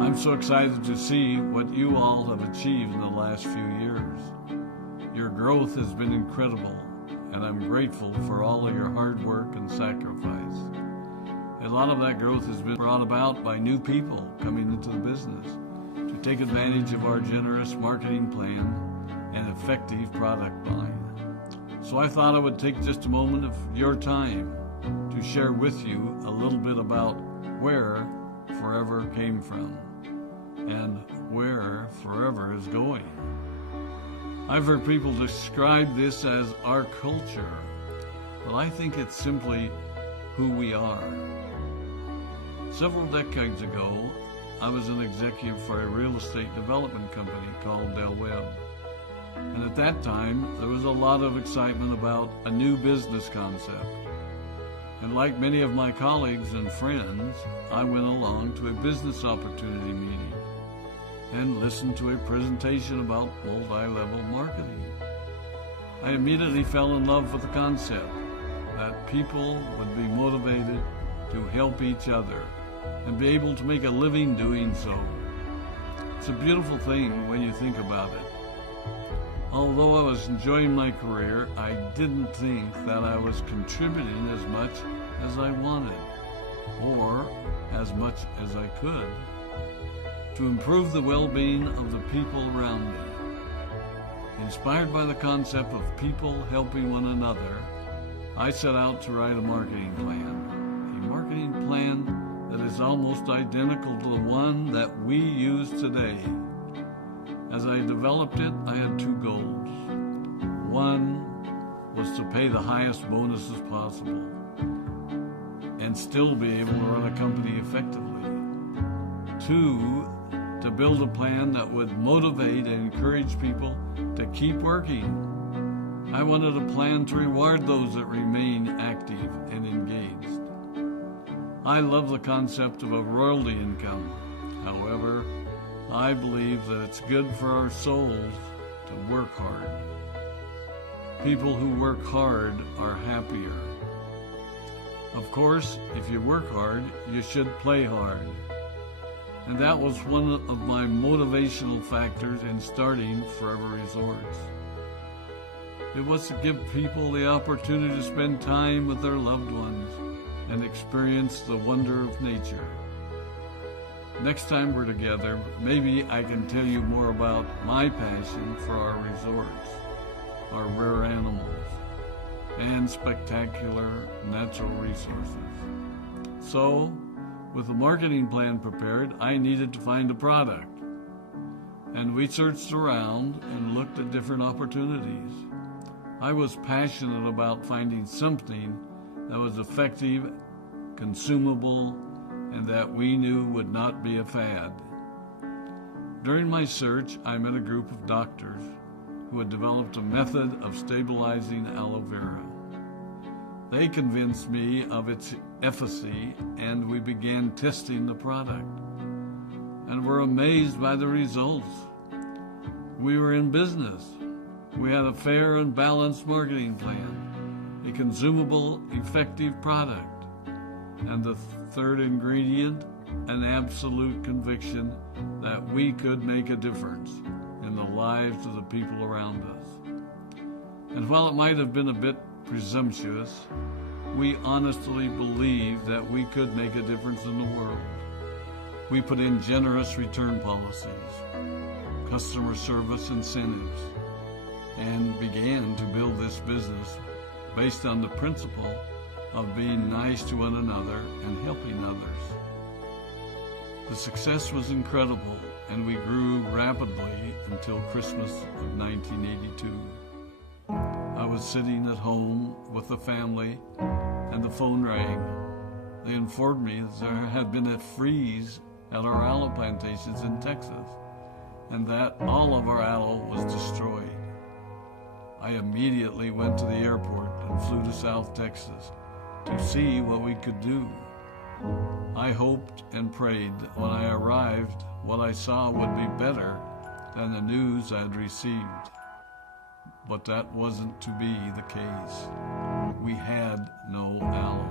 I'm so excited to see what you all have achieved in the last few years. Your growth has been incredible, and I'm grateful for all of your hard work and sacrifice. A lot of that growth has been brought about by new people coming into the business to take advantage of our generous marketing plan and effective product line. So I thought I would take just a moment of your time to share with you a little bit about where Forever came from and where Forever is going. I've heard people describe this as our culture, but I think it's simply who we are. Several decades ago, I was an executive for a real estate development company called Del Webb. And at that time, there was a lot of excitement about a new business concept. And like many of my colleagues and friends, I went along to a business opportunity meeting and listened to a presentation about multi-level marketing. I immediately fell in love with the concept that people would be motivated to help each other and be able to make a living doing so. It's a beautiful thing when you think about it. Although I was enjoying my career, I didn't think that I was contributing as much as I wanted, or as much as I could, to improve the well-being of the people around me. Inspired by the concept of people helping one another, I set out to write a marketing plan that is almost identical to the one that we use today. As I developed it, I had two goals. One was to pay the highest bonuses possible and still be able to run a company effectively. Two, to build a plan that would motivate and encourage people to keep working. I wanted a plan to reward those that remain active and engaged. I love the concept of a royalty income. However, I believe that it's good for our souls to work hard. People who work hard are happier. Of course, if you work hard, you should play hard. And that was one of my motivational factors in starting Forever Resorts. It was to give people the opportunity to spend time with their loved ones and experience the wonder of nature. Next time we're together, maybe I can tell you more about my passion for our resorts, our rare animals, and spectacular natural resources. So, with the marketing plan prepared, I needed to find a product. And we searched around and looked at different opportunities. I was passionate about finding something that was effective, consumable, and that we knew would not be a fad. During my search, I met a group of doctors who had developed a method of stabilizing aloe vera. They convinced me of its efficacy, and we began testing the product, and were amazed by the results. We were in business. We had a fair and balanced marketing plan, a consumable, effective product, and the third ingredient, an absolute conviction that we could make a difference in the lives of the people around us. And while it might have been a bit presumptuous, we honestly believed that we could make a difference in the world. We put in generous return policies, customer service incentives, and began to build this business based on the principle of being nice to one another and helping others. The success was incredible, and we grew rapidly until Christmas of 1982. I was sitting at home with the family, and the phone rang. They informed me that there had been a freeze at our aloe plantations in Texas, and that all of our aloe was destroyed. I immediately went to the airport and flew to South Texas to see what we could do. I hoped and prayed that when I arrived, what I saw would be better than the news I'd received. But that wasn't to be the case. We had no aloe,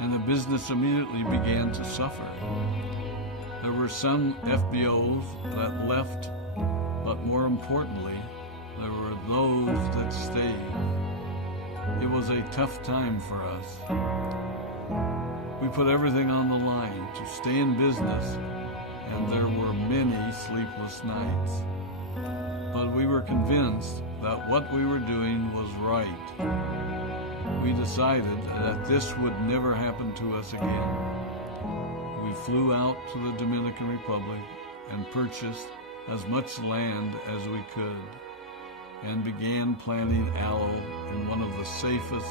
and the business immediately began to suffer. There were some FBOs that left, but more importantly, there were those that stayed. It was a tough time for us. We put everything on the line to stay in business, and there were many sleepless nights. But we were convinced that what we were doing was right. We decided that this would never happen to us again. We flew out to the Dominican Republic and purchased as much land as we could and began planting aloe in one of the safest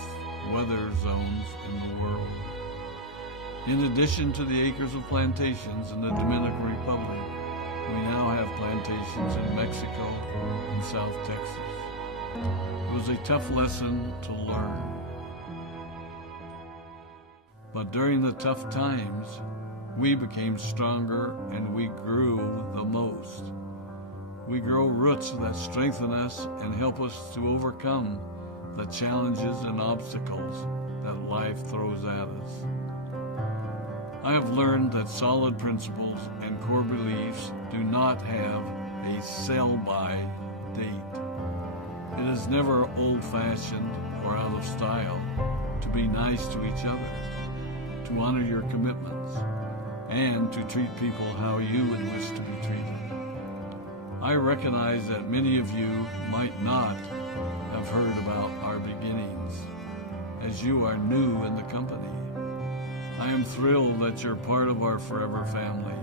weather zones in the world. In addition to the acres of plantations in the Dominican Republic, we now have plantations in Mexico and South Texas. It was a tough lesson to learn. But during the tough times, we became stronger and we grew the most. We grow roots that strengthen us and help us to overcome the challenges and obstacles that life throws at us. I have learned that solid principles and core beliefs do not have a sell-by date. It is never old-fashioned or out of style to be nice to each other, to honor your commitments, and to treat people how you would wish to be treated. I recognize that many of you might not have heard about our beginnings, as you are new in the company. I am thrilled that you're part of our forever family,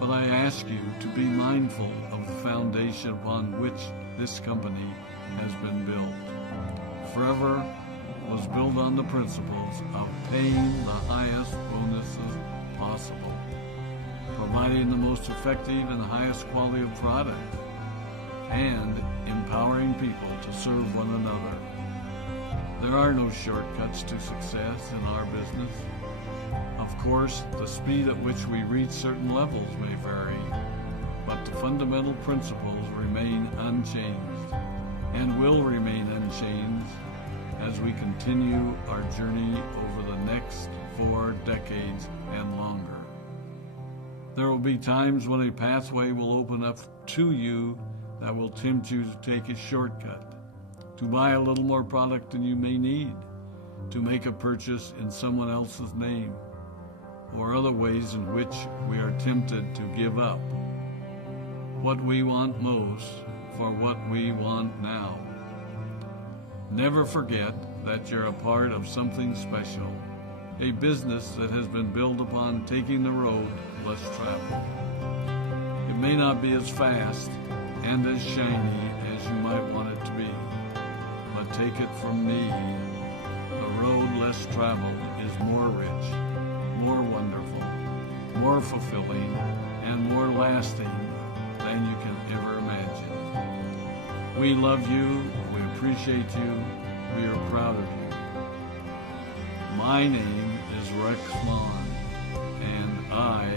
but I ask you to be mindful of the foundation upon which this company has been built. Forever was built on the principles of paying the highest bonuses possible, providing the most effective and highest quality of product, and empowering people to serve one another. There are no shortcuts to success in our business. Of course, the speed at which we reach certain levels may vary, but the fundamental principles remain unchanged and will remain unchanged as we continue our journey over the next 4 decades and longer. There will be times when a pathway will open up to you that will tempt you to take a shortcut, to buy a little more product than you may need, to make a purchase in someone else's name, or other ways in which we are tempted to give up what we want most for what we want now. Never forget that you're a part of something special, a business that has been built upon taking the road less traveled. It may not be as fast and as shiny as you might want it to be, but take it from me, the road less traveled is more rich, more wonderful, more fulfilling, and more lasting than you can ever imagine. We love you, we appreciate you, we are proud of you. My name is Rex Maughan, and I